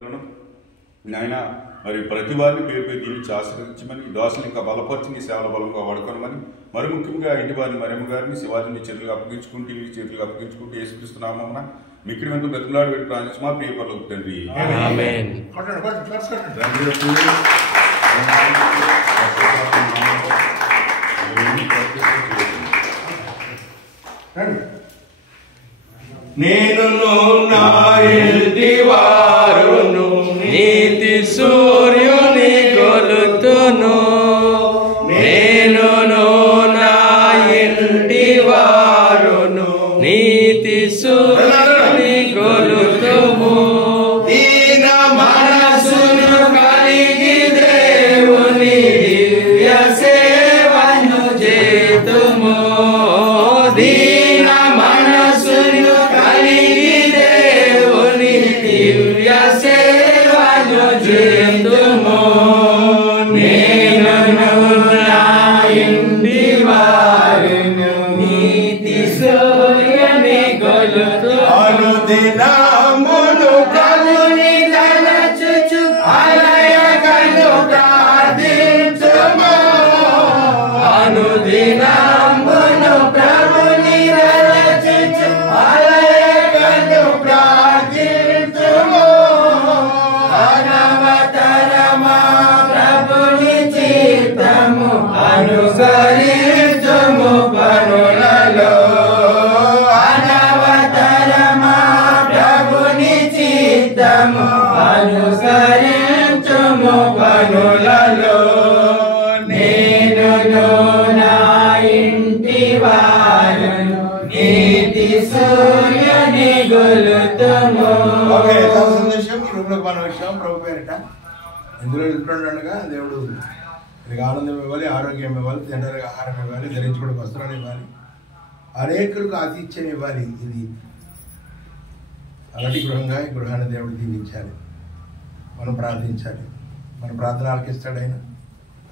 నాయన మరి ప్రతి వారిని పేరు పేరు దీవించి ఆశీర్వదించమని దోషలు ఇంకా బలపరిచి నీ సేవల బలంగా వాడుకోనమని మరి ముఖ్యంగా ఇంటి వారిని మరమ్మ గారిని శివాజీని చేతులుగా అప్పగించుకుంటూ ఈ చేతులుగా అప్పగించుకుంటూ యేసుక్రీస్తునామమున మిక్కిడి వెంట బ్రతిమలాడి పెట్టి ప్రార్థించి మా ప్రియ పరలోకపు తండ్రి ఆమేన్. నేను నా ఇంటి వారును నీతి సూర్యుని కొలుతును. నేను నా ఇంటి వారును నీతి సూర్యుని కొలుతుము. దీన మనసును కలిగి దేవుని దివ్య సేవను చేతుము. దీన మనసును కలిగి దేవుని దివ్య సేవను చేతుము. నేను నా ఇంటి వారును నీతి సూర్యుని కొలుతును. అనుదినమును కలుని తలచుచు అలయకను ప్రార్థించుము. అనుదినమును ప్రభుని తలచుచు అలయకను ప్రార్థించుము. అనవతరమా ప్రభుని చిత్తము అనుసరించుము పనులలో. అనవతరమా ప్రభుని చిత్తము అనుసరించుము పనులలో. నేను నా ఇంటి వారును నీతి సూర్యుని కొలుతుము. ఓకే, చాలా సందేశం ఈ రూపంలో మన విషయం ప్రభు పేరిట ఇందులో వెళ్తుండగా దేవుడు మీకు ఆనందం ఇవ్వాలి, ఆరోగ్యం ఇవ్వాలి, తినడానికి ఆహారం ఇవ్వాలి, ధరించుకోవడానికి వస్త్రాలు ఇవ్వాలి, అనేకులకు ఆతిథ్యం ఇవ్వాలి. ఇది అలాంటి గృహంగా ఈ గృహాన్ని దేవుడు దీవించాలి. మనం ప్రార్థించాలి. మన ప్రార్థన ఆలకిస్తాడు ఆయన,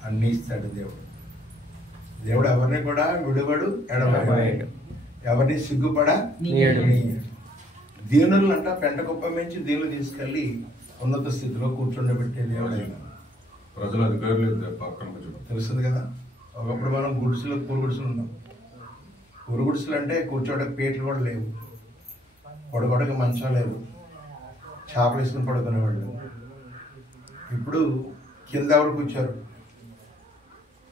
అన్నీ ఇస్తాడు దేవుడు. దేవుడు ఎవరిని కూడా విడువడు, ఎడబడు, ఎవరిని సిగ్గుపడా నీయడు. దీనులు అంట పెంట కుప్ప మించి దీనులు తీసుకెళ్ళి ఉన్నత స్థితిలో కూర్చుండబెట్టే దేవుడు ఆయన. ప్రజల అధికారులు పక్కన తెలుస్తుంది కదా. ఒకప్పుడు మనం గుడిసెలు, కూర గుడిసెలు ఉన్నాం. కూర గుడిసెలు అంటే కూర్చోడానికి పీటలు కూడా లేవు, పడుకోవడానికి మంచం లేదు, చేపలు వేసుకుని పడుకునేవాళ్ళు. ఇప్పుడు కింద ఎవరు కూర్చోరు,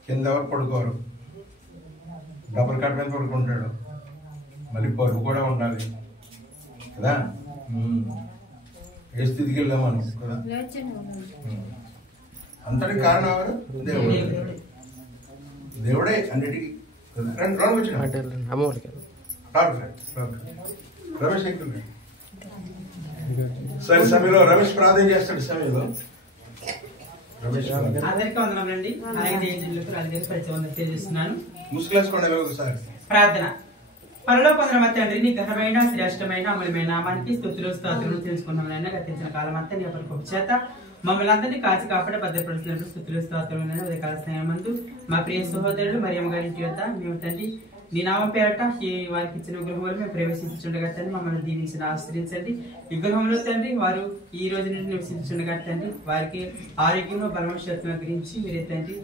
కింద ఎవరు పడుకోరు, డబుల్ కట్ మీద పడుకుంటాడు. మళ్ళీ పరుపు కూడా ఉండాలి కదా. ఏ స్థితికి వెళ్ళాం మనం కదా. అంతటి కారణం ఎవరు? దేవుడు. దేవుడే అన్నిటికీ. రమేష్ ఎక్కువ సరే సమయంలో రమేష్ ప్రార్థన చేస్తాడు. సమయంలో రమేష్ అందరికీ వందనాలండి. అలాగే దేవునికి పరిచయం తెలియజేస్తున్నాను. ముసుగులేసుకోండి ఒకసారి ప్రార్థన. పరలోకమందున్న తండ్రి, నీ ఘనమైన శ్రేష్టమైన అమలమైన నామానికి స్తుతులు స్తోత్రములు తెలుసుకున్నాం. గతించిన కాలం అంతా నీ యొక్క కృప చేత మమ్మల్ని అందరినీ కాచి కాపాడ భద్రపరుస్తున్నట్టు స్తుతులు స్తోత్రములైన ఉదయకాల స్నేహం మందు మా ప్రియ సహోదరుడు మరియమ్మ గారి ఇంటి వద్ద మేము తండ్రి నీ నామం పేరట ఈ వారికి ఇచ్చిన గృహంలో మేము ప్రవేశించుండగా తండ్రి మమ్మల్ని దీవించిన ఆశ్రయించండి. ఈ గృహంలో తండ్రి వారు ఈ రోజు నుండి నివసించుండగా తండ్రి వారికి ఆరోగ్యంలో బలవంశత్వం గురించి మీరే తండ్రి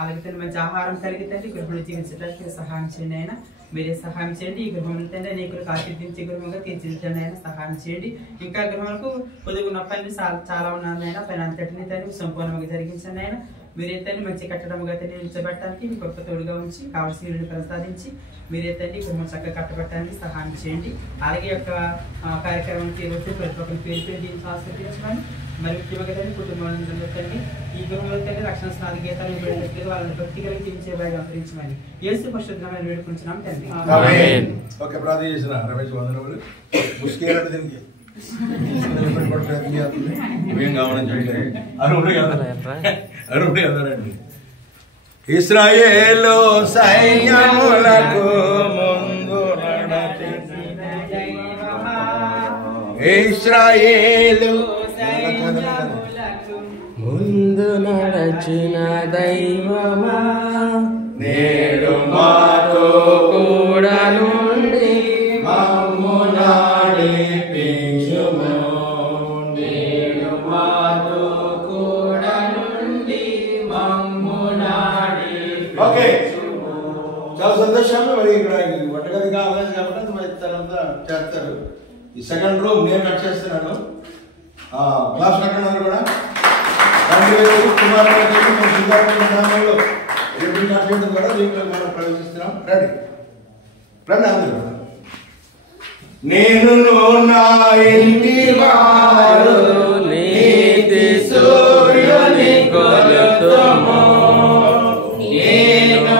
అలాగే మంచి ఆహారం కలిగి తండ్రి గృహంలో జీవించడానికి సహాయం చేయండి. అయినా మీరే సహాయం చేయండి. ఈ గృహంలో తండ్రి అనేకులకు ఆశీర్దించే గృహంగా తీర్చిదిద్దండి. అయినా సహాయం చేయండి. ఇంకా గృహాలకు పొదుగున్న పనులు చాలా ఉన్నాయన పైన అంతటిని తండ్రి సంపూర్ణంగా జరిగించండి. అయినా మీరైతే మంచి కట్టడంగా నిలిచబెట్టడానికి మీ గొప్ప తోడుగా ఉంచి కావాల్సిన వీళ్ళని ప్రసాదించి మీరైతే గృహం చక్కగా కట్టబెట్టడానికి సహాయం చేయండి. అలాగే యొక్క కార్యక్రమానికి వచ్చి ప్రతి ఒక్కరి పేరు పేరు దీన్ని ఆస్వాదించమని మరి ముఖ్యంగా తండ్రి కుటుంబంలో తండ్రి ఈ గృహంలో తండ్రి రక్షణ స్నాన గీతాలు ఇవ్వడానికి వాళ్ళని భక్తి కలిగి జీవించే వారిని అనుసరించమని యేసు పరిశుద్ధమైన వేడుకుంటున్నాం తండ్రి. ఓకే, ప్రార్థన చేసిన రమేష్ వందనములు. ముసుకేనంటే దీనికి ఏం కావాలని చెప్పి అరుడు కదరండి. ఇశ్రాయేలు సైన్యములకు ముందు ఇశ్రాయేలు ముందు నడచిన దైవమా నేడు మాతో కూడా నుండి మమ్ము నడిపించుము. సంతోషం. మరి ఇక్కడ ఈ వంటగది కావాలి కాబట్టి మరి తనంతా చేస్తారు. ఈ సెకండ్ రూమ్ నేను కట్ చేస్తున్నాను. క్లాస్ కట్టడానికి కూడా గ్రామంలో ఎప్పుడు కట్ చేయడం కూడా దీంట్లో మనం ప్రవేశిస్తున్నాం. రండి రండి అందరూ. నేను నా ఇంటి వారు నీతి సూర్యుని కొలుతుము. నేను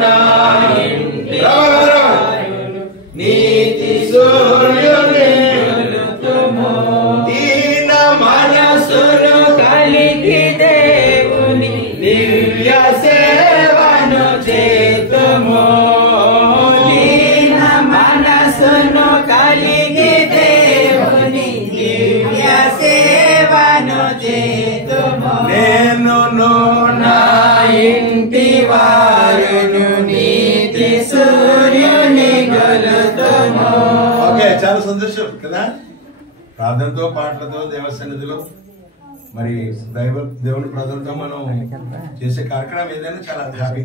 నా ఇంటి వారు నీతి సూర్యుని కొలుతుము. దీన మనసును కలిగి దేవుని దివ్య సేవను చేతుము. మనసును కలిగి దేవుని దివ్య సేవను చేతుము. నేను నా ఇంటి వారును నీతి సూర్యుని గొలుతుము. ఓకే, చాలా సంతోషం కదా. ప్రార్థనతో పాటలతో దేవ సన్నిధిలో మరి దేవుని ప్రార్థనతో మనం చేసే కార్యక్రమం ఏదైనా చాలా హ్యాపీ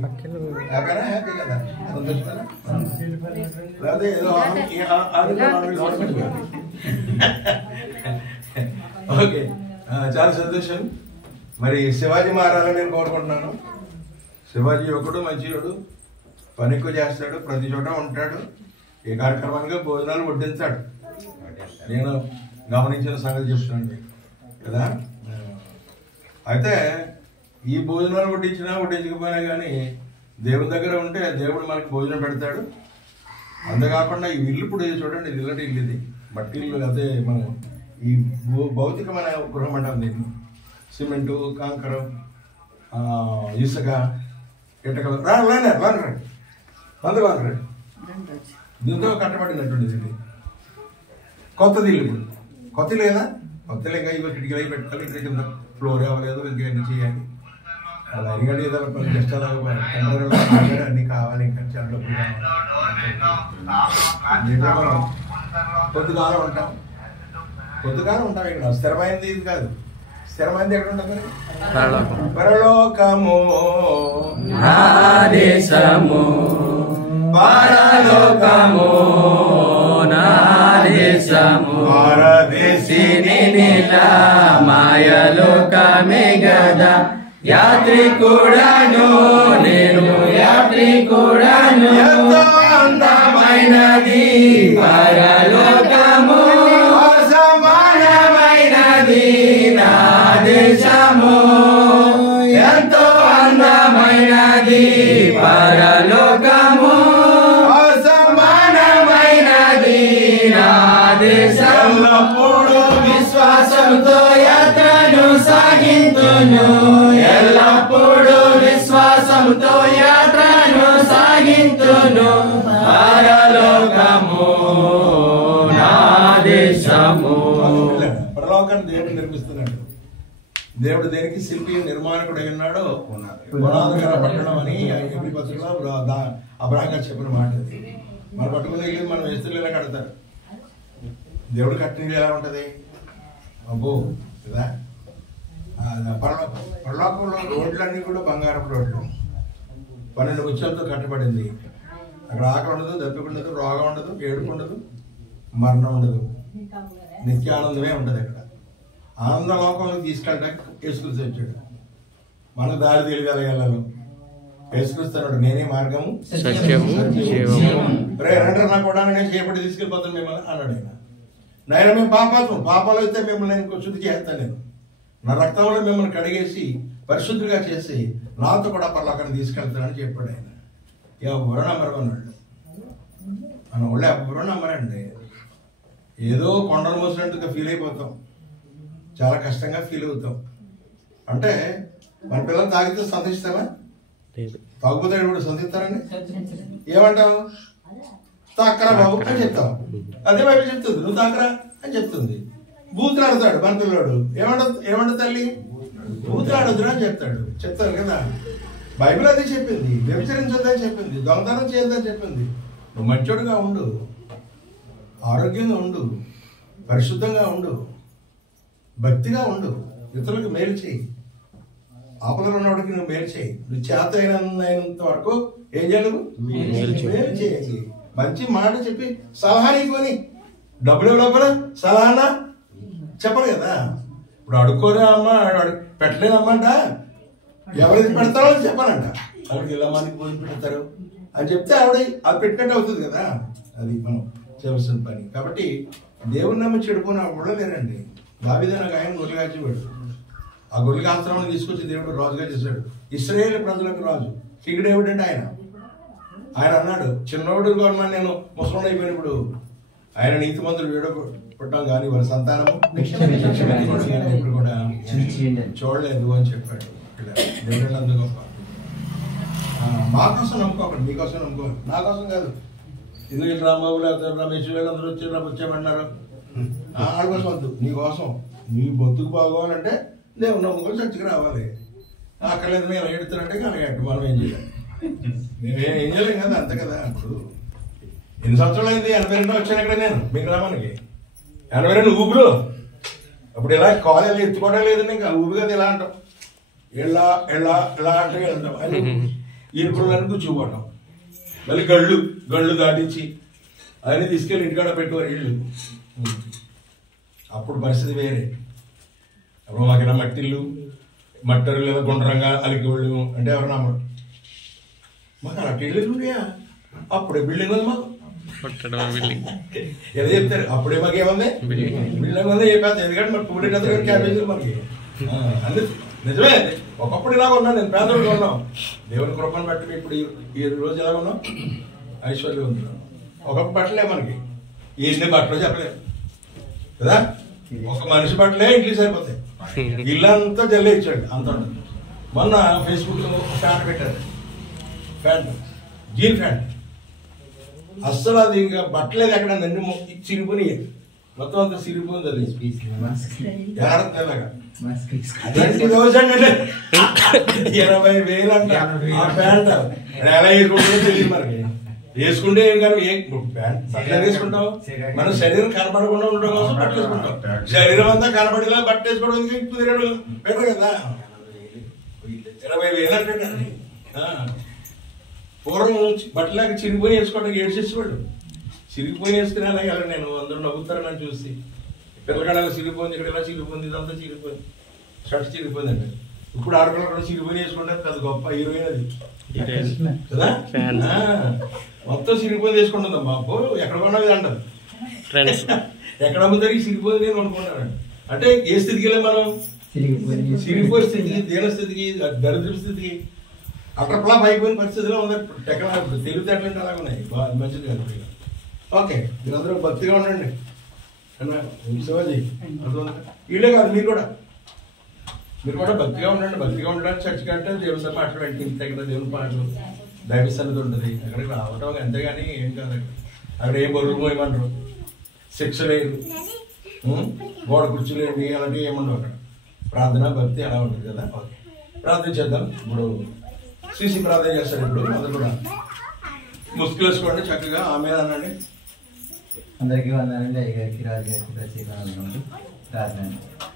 కదా, సంతోషమేనా? లేదా ఏదో ఓకే, చాలా సంతోషం. మరి శివాజీ మారాలని నేను కోరుకుంటున్నాను. శివాజీ ఒకడు మంచివాడు, పని ఎక్కువ చేస్తాడు, ప్రతి చోట ఉంటాడు, ఏ కార్యక్రమానికి భోజనాలు వడ్డించాడు. నేను గమనించిన సంగతి చెప్తున్నాను కదా. అయితే ఈ భోజనాలు వడ్డించకపోయినా కానీ దేవుని దగ్గర ఉంటే దేవుడు మనకి భోజనం పెడతాడు. అంతేకాకుండా ఈ ఇల్లు ఇప్పుడు చూడండి, ఇది ఇల్లు ఇది మట్టి ఇల్లు. అదే మనం ఈ భౌతికమైన గృహం అంటాం దీన్ని. సిమెంటు, కాంకరం, ఇసుక, ఇటకలు రండి దీంతో కట్టబడినటువంటిది ఇది. కొత్తది ఇల్లు ఇప్పుడు. కొత్త లేదా? కొత్త లేక ఇవి కిటికీలు పెట్టుకోవాలి, ఇంటి కింద ఫ్లోర్ అవ్వలేదు, ఇంకేంటి చేయాలి. అలా ఎందుకంటే ఏదో కొన్ని కష్టాలు అన్నీ కావాలి. ఇంకా చాలా కొద్దిగానే ఉంటాం ఇక్కడ. స్థిరమైనది ఇది కాదు. స్థిరమైనది ఎక్కడ ఉంటుంది? పరలోకము నా దేశము, పరలోకము నా దేశము. పరదేశిని నీల మాయలోకమే గదా. యాత్రికుడను నేను, యాత్రికుడను. ఎంతో అందమైనది పరలోకము, సమానమైనది నా దేశము. ఎంతో అందమైనది పరలోకము, సమానమైనది నా దేశం. ఎల్లప్పుడు విశ్వాసంతో యాత్రను సాగింతును. ఎల్లప్పుడు విశ్వాసంతో యాత్రను సాగింతును. పరలోకము నా దేశము. పరలోకాన్ని దేవుడు నిర్మిస్తున్నాడు. దేవుడు దేనికి శిల్పి నిర్మాణకుడు ఉన్నాడో పునాదుగల పట్టణం అని ఎబ్రీ పత్రికలో అబ్రహాం గారు చెప్పిన మాట. అది మన పట్టుకునే ఇల్లు మనం ఎస్తులు ఎలా కడతారు? దేవుడు కట్టిన ఎలా ఉంటది? అబ్బో కదా. పరలోకంలో రోడ్లన్నీ కూడా బంగారపు రోడ్లు, 12 గుచ్చాలతో కట్టబడింది. అక్కడ ఆకలి ఉండదు, దప్పిక ఉండదు, రోగం ఉండదు, ఏడుపు ఉండదు, మరణం ఉండదు, నిత్యానందమే ఉంటుంది. అక్కడ ఆనంద లోకంలోకి తీసుకెళ్ళడానికి యేసుక్రీస్తు వచ్చాడు. మనకు దారి తెలియగలగాలను యేసుక్రీస్తున్నాడు. నేనే మార్గము సత్యము జీవము. రండి నా కూడా నేను చేపట్టి తీసుకెళ్ళిపోతాను మిమ్మల్ని అన్నాడు ఆయన. నాయన మేము పాపాలు అయితే మిమ్మల్ని నేను శుద్ధి చేస్తాను. నేను నా రక్తంలో మిమ్మల్ని కడిగేసి పరిశుద్ధిగా చేసి నాతో కూడా పర్లోకాన్ని తీసుకెళ్తానని చెప్పాడు ఆయన. ఎవరు నమ్మరు అన్నాడు. మన వాళ్ళు ఎవరు నమ్మరండి. ఏదో కొండలు మోసినట్టుగా ఫీల్ అయిపోతాం, చాలా కష్టంగా ఫీల్ అవుతాం. అంటే మన పిల్లలు తాగితే సంతోషిస్తామా? తాగుపోతే కూడా సంతోషిస్తారండి. ఏమంటావు? తాకరా బాబు అని చెప్తావు. అదే బైబిల్ చెప్తుంది, నువ్వు తాకరా అని చెప్తుంది. బూతులాడతాడు మన పిల్లవాడు. ఏమంట తల్లి? బూతులాడొద్దురా అని చెప్తారు కదా. బైబిల్ అది చెప్పింది. వ్యభిచరించొద్దని చెప్పింది, దొంగతనం చేయొద్దని చెప్పింది. నువ్వు మంచోడుగా ఉండు, ఆరోగ్యంగా ఉండు, పరిశుద్ధంగా ఉండు, భక్తిగా ఉండు, ఇతరులకు మేలు చేయి. ఆపదలో ఉన్నవాడికి నువ్వు మేలు చేయి. నువ్వు చేత అయినంత వరకు ఏం చేయాలి? మేలు చేయాలి. మంచి మాట చెప్పి సలహా నీకొని డబ్బులు ఇవ్వలేకపోయినా సలహానా చెప్పరు కదా. ఇప్పుడు అడుక్కోరా అమ్మ పెట్టలేదమ్మంట, ఎవరికి పెడతారో అని చెప్పాలంట. ఆవిడకి ఇలా మందికి పోయి పెడతారు అని చెప్తే ఆవిడ అది పెట్టినట్టు అవుతుంది కదా. అది మనం చేయవలసిన పని. కాబట్టి దేవుని నమ్మి చెడుకుని ఉండలేరండి. దావీదు నాకు ఆయన గొర్రెలు కాల్చేవాడు. ఆ గొర్రెలు కాల్చడం తీసుకొచ్చి దేవుడు రాజుగా చేశాడు. ఇశ్రాయేలు ప్రజలకు రాజు. కింగ్ డేవిడ్ అంటే ఆయన అన్నాడు, చిన్నోడు కూడా నేను ముసలోడు అయిపోయినప్పుడు ఆయన నీతి మందులు విడగొట్టడం కానీ వారి సంతానము ఇప్పుడు కూడా చూడలేదు అని చెప్పాడు. దేవుడు అంత గొప్ప. మా కోసం నమ్ముకోకండి, మీకోసం నమ్ముకోండి, నా కోసం కాదు. ఎందుకు రాంబాబు లేకపోతే రమేష్ వీళ్ళందరూ వచ్చేయమంటున్నారు. వాళ్ళ కోసం వద్దు, నీ కోసం. నీ బొత్తుకు బాగోవాలంటే దేవుడు నమ్ముకొని చర్చకి రావాలి. అక్కర్లేదు మేము ఎడుతానంటే కనగట్టు మనం ఏం చేయాలి? మేమేం ఏం చేయలేం కదా, అంతే కదా. ఇప్పుడు ఎన్ని సంవత్సరాలు అయింది? 82 వచ్చాను ఇక్కడ నేను మీ గ్రామానికి. 82 ఊపులు. అప్పుడు ఇలా కాలేజీ ఎత్తుకోవడం లేదండి, ఇంకా ఊపి కదా ఇలా అంటాం. ఇలా ఇలా ఇలా అంటే వెళ్తాం అని ఈరుకులని కూర్చోపోవటం. మళ్ళీ గళ్ళు దాటించి అవన్నీ తీసుకెళ్ళి ఇంటికాడ పెట్టేవారు ఇళ్ళు. అప్పుడు పరిస్థితి వేరే. అప్పుడు మాకు మట్టిల్లు మట్టరు లేదా గుండ్రంగా అలికేవాళ్ళు అంటే ఎవరు నమ్మరు. మాకు అలాంటి ఇళ్ళు ఉన్నాయా? అప్పుడే బిల్డింగ్ ఉంది మాకు. ఎలా చెప్తారు? అప్పుడే మాకు ఏముంది? బిల్డింగ్ ఉంది చెప్పేది. ఎందుకంటే మరి 2 డేస్ క్యాబేజీలు మనకి అన్ని నిజమే. ఒకప్పుడు ఇలాగ ఉన్నాను నేను, పేదలుగా ఉన్నాం. దేవుని కృపను బట్టి ఇప్పుడు ఈ రోజు ఎలా ఉన్నాం? ఐశ్వర్యం ఉంటున్నాం. ఒకప్పుడు బట్టలే మనకి, ఎన్ని బట్టలు చెప్పలేము కదా. ఒక మనిషి బట్టలే ఇంటికి సరిపోతాయి. ఇల్లంతా జల్లే ఇచ్చాడు అంత. మొన్న ఫేస్బుక్ లో ఫ్యాంట్ పెట్టారు, ఫ్యాంట్ జీన్ ఫ్యాంట్. అస్సలు అది ఇంకా బట్టలేదు ఎక్కడ, నన్ను చిరిగిపోయి మొత్తం అంతా చిరిగిపోయింది. అది 20,000 అంట ఆ ప్యాంట్. ఎలా తెలియదు మనకి. వేసుకుంటే ఏం కానీ ప్యాంట్ బట్టలు వేసుకుంటాం. మనం శరీరం కనపడకుండా ఉండడం కోసం బట్టలు వేసుకుంటాం. శరీరం అంతా కనపడేలా బట్ట వేసుకోవడం తిరగడం బెటర్ కదా. 20,000 అంటే పూర్వం బట్టలాగా చిరిగిపోయి వేసుకోవడానికి ఏడ్చేసేవాడు. చిరిగిపోయి వేసుకునే అలాగే నేను అందరూ నవ్వుతారు నన్ను చూసి. పిల్లగాడలా చిరిగిపోయింది, ఇక్కడ ఎలా చిరిగిపోయింది, ఇదంతా చిరిగిపోయింది, షర్ట్ చిరిగిపోయిందండి. ఇప్పుడు ఆడపిల్ల కూడా చిరిగిపోయి వేసుకుంటారు కదా, గొప్ప హీరోయిన్ అది కదా. మొత్తం చిరిగిపోయి వేసుకుంటుందా బాబు, ఎక్కడ కొన్నది అంటారు. ఎక్కడ అమ్ముతారు ఈ చిరిగిపోయింది నేను అనుకుంటానండి. అంటే ఏ స్థితికి వెళ్ళాం మనం? చిరిగిపోయే స్థితికి, దీన స్థితికి, దరిద్ర స్థితికి, అట్రప్లాప్ అయిపోయిన పరిస్థితిలో ఉంది. టెక్నాలజీ తెలివితేటలు అలాగే ఉన్నాయి. మంచిది కాదు. ఓకే, మీరందరూ భక్తిగా ఉండండి. శివాజీ వీళ్ళే కాదు, మీరు కూడా భక్తిగా ఉండండి. భక్తిగా ఉండడానికి చర్చ కంటే దేవుని పాటలు పెట్టి తగిన దేవుని పాటలు దైవ సన్నిధి ఉంటుంది. అక్కడికి రావటం అంతేగాని ఏం కాదు. అక్కడ ఏం బరువు పోయమంటారు, శిక్ష లేదు, గోడ కుర్చీలేండి, అలాంటివి ఏముండవు అక్కడ. ప్రార్థన భక్తి అలా ఉంటుంది కదా. ఓకే, ప్రార్థన చేద్దాం. ఇప్పుడు శ్రీసి ప్రార్థన చేస్తారు. ఇప్పుడు అందరూ కూడా ముసుగులేసుకోండి చక్కగా. ఆమె అనండి. అందరికీ వందనండి. అయ్యగారికి రాజుగారికి ప్రత్యేకంగా ప్రార్థన.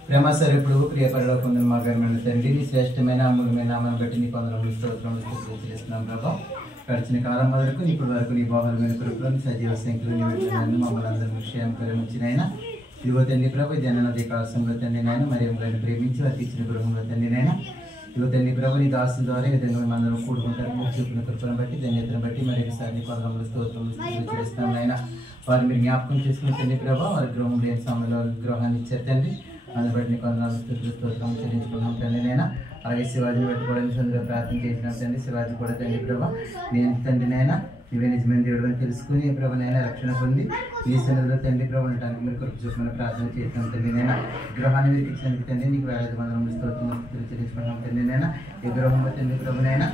ప్రేమ స్వరూపుడు ప్రియపరలో కొందరు మా గర్మైన తండ్రి, నీ శ్రేష్టమైన అమూల్యమైన నామాన్ని బట్టి నీ కొందరు స్తోత్రములు చేస్తున్నాం ప్రభా. గడిచిన కాలం వరకు ఇప్పటి వరకు నీ బహుళమైన కృపలో సజీవ సంఖ్యలో నీ మమ్మల్ని అందరి విషయం ప్రేమించినైనా ఇదిగో తండ్రి ప్రభు జననది కాలంలో తండ్రి నాయన మరి ఎవరైనా ప్రేమించి వారికి ఇచ్చిన గృహంలో తండ్రి నాయన ఇదిగో తండ్రి ప్రభు నీ దాసు ద్వారా ఈ విధంగా మేమందరం కూడుకుంటారు. మీరు చూపిన కృపను బట్టి ధన్యతను బట్టి మరి ఒకసారి నీ కొందరు స్తోత్రములు చేస్తున్నాం నాయన. వారు మీరు జ్ఞాపకం చేసుకుని తండ్రి ప్రభావ వారి గృహం లేని సమయంలో గృహాన్ని ఇచ్చారు తండ్రి. అందుని బట్టి నీ కొందరు స్తోత్రం చెల్లించుకున్నాం తండ్రి నైనా. అలాగే శివాజీని పెట్టుకోవడానికి సొంతగా ప్రార్థన చేసినాం తండ్రి. శివాజీ కూడా తండ్రి ప్రభా నేను తండ్రి నైనా ఇవే నిజమైన దేవుడు అని తెలుసుకుని ప్రభునైనా రక్షణ పొంది ఈ సన్నిధిలో తండ్రి ప్రభు ఉండటానికి మీరు కృప చూపమని ప్రార్థన చేస్తున్నాం తండ్రి నైనా. గృహాన్ని మీరు ఇచ్చినందుకు తండ్రి నీకు 5,000 స్తోత్రం చెల్లించుకున్నాం తండ్రి నైనా. ఈ గృహంలో తండ్రి ప్రభునైనా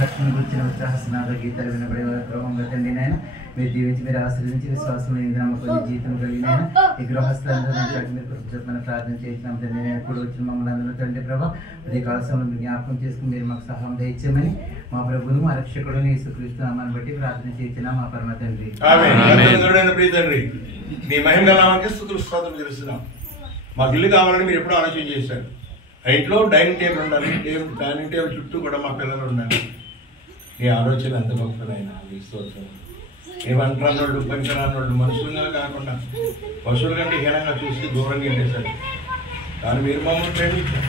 రక్షణ గురించిన ఉత్సాహనాలు గీతాలు వినబడే గృహంలో తండ్రి నైనా మీరు దీవించి మీరు ఆశ్రయించి విశ్వాసం నమ్మకం జీవితం కలిగిన ఈ గృహస్థలందరూ మీరు కృపచూపమని ప్రార్థన చేసినాం తండ్రి. నేను కూడా వచ్చిన మమ్మల్ని అందరూ తండ్రి ప్రభా అదే కాలంలో మీరు జ్ఞాపకం చేసుకుని మీరు మాకు సహాయం దయచేయమని మా ప్రభువును మా రక్షకుడు యేసుక్రీస్తు నామాన్ని బట్టి ప్రార్థన చేసిన మా పరమ తండ్రి. మీ మహిమ నామానికి స్తుతులు స్తోత్రం తెలుస్తున్నాం. మాకు ఇల్లు కావాలని మీరు ఎప్పుడూ ఆలోచన చేశారు. ఆ ఇంట్లో డైనింగ్ టేబుల్ ఉండాలి, డైనింగ్ టేబుల్ చుట్టూ కూడా మా పిల్లలు ఉండాలి. నీ ఆలోచన ఎంత గొప్పదైనా స్తోత్రం. ఏమంటారు పనికిరానోళ్ళు మనుషులుగా కాకుండా పశువుల కంటే హీనంగా చూసి దూరంగా వెళ్ళేశారు. కానీ మీరు మమ్మల్ని ప్రేమించారు.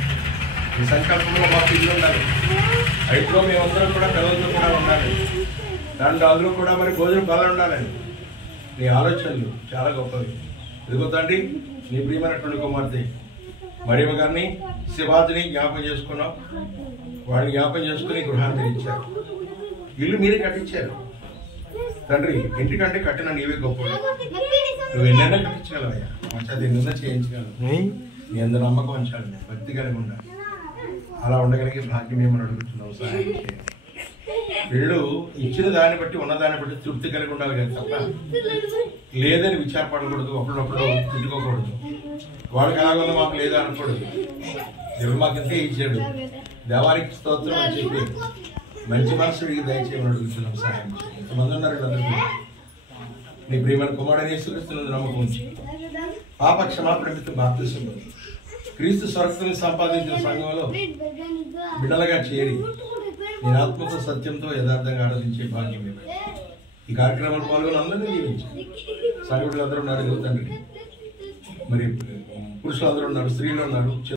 ఈ సంకల్పంలో మాకు ఇల్లు ఉండాలి, ఆ ఇంట్లో మేమందరం కూడా పిల్లలతో కూడా ఉండాలి, దాంట్లో అందులో కూడా మరి భోజనం బాగా ఉండాలని నీ ఆలోచనలు చాలా గొప్పవి. ఇదిగో తండ్రి, నీ ప్రియమైనటువంటి కుమార్తె మరియమ్మ గారిని శివాజిని జ్ఞాపకం చేసుకున్నాం. వాడిని జ్ఞాపకం చేసుకుని గృహాన్ని మీరు ఇచ్చారు. ఇల్లు మీరే కట్టించారు తండ్రి. ఇంటికంటే కట్టిన నీవే గొప్ప. నువ్వు ఎన్నైనా కట్టించగలవయ్యా, మంచి ఎన్నైనా చేయించగలవు. నీ అందరూ నమ్మకం ఉంచాలి, భక్తి కలిగి ఉండాలి. అలా ఉండగలిగే భాగ్యం ఏమని అడుగుతున్నావు, సహాయం చేయండి. వీళ్ళు ఇచ్చిన దాన్ని బట్టి ఉన్నదాన్ని బట్టి తృప్తి కలిగి ఉండాలి కానీ తప్ప లేదని విచారపడకూడదు, ఒకడొకడు తిట్టుకోకూడదు. వాడికి ఎలాగొందో మాకు లేదా అనకూడదు. దేవుడు మాకింతే ఇచ్చాడు, దేవానికి స్తోత్రం అని చెప్పి మంచి మనసు దయచేయమని అడుగుతున్నాం, సహాయం చేయండి. ఎంతమంది ఉన్నారు వీళ్ళందరూ నీ ప్రియమైన కుమారుడు యేసుక్రీస్తునందు నమ్మకం ఉంచి పాప క్షమాపణ నిమిత్తం బాప్తిసం పొంది క్రీస్తు స్వరక్తుని సంపాదించిన సంఘంలో బిడ్డలుగా చేరి నేను ఆత్మతో సత్యంతో యథార్థంగా ఆరాధించే భాగ్యం ఇవ్వండి. ఈ కార్యక్రమంలో పాల్గొని అందరినీ జీవించండి. సంఘుడు అందరూ ఉన్నారు తండ్రి, మరి పురుషులు అందరూ ఉన్నారు, స్త్రీలు ఉన్నారు.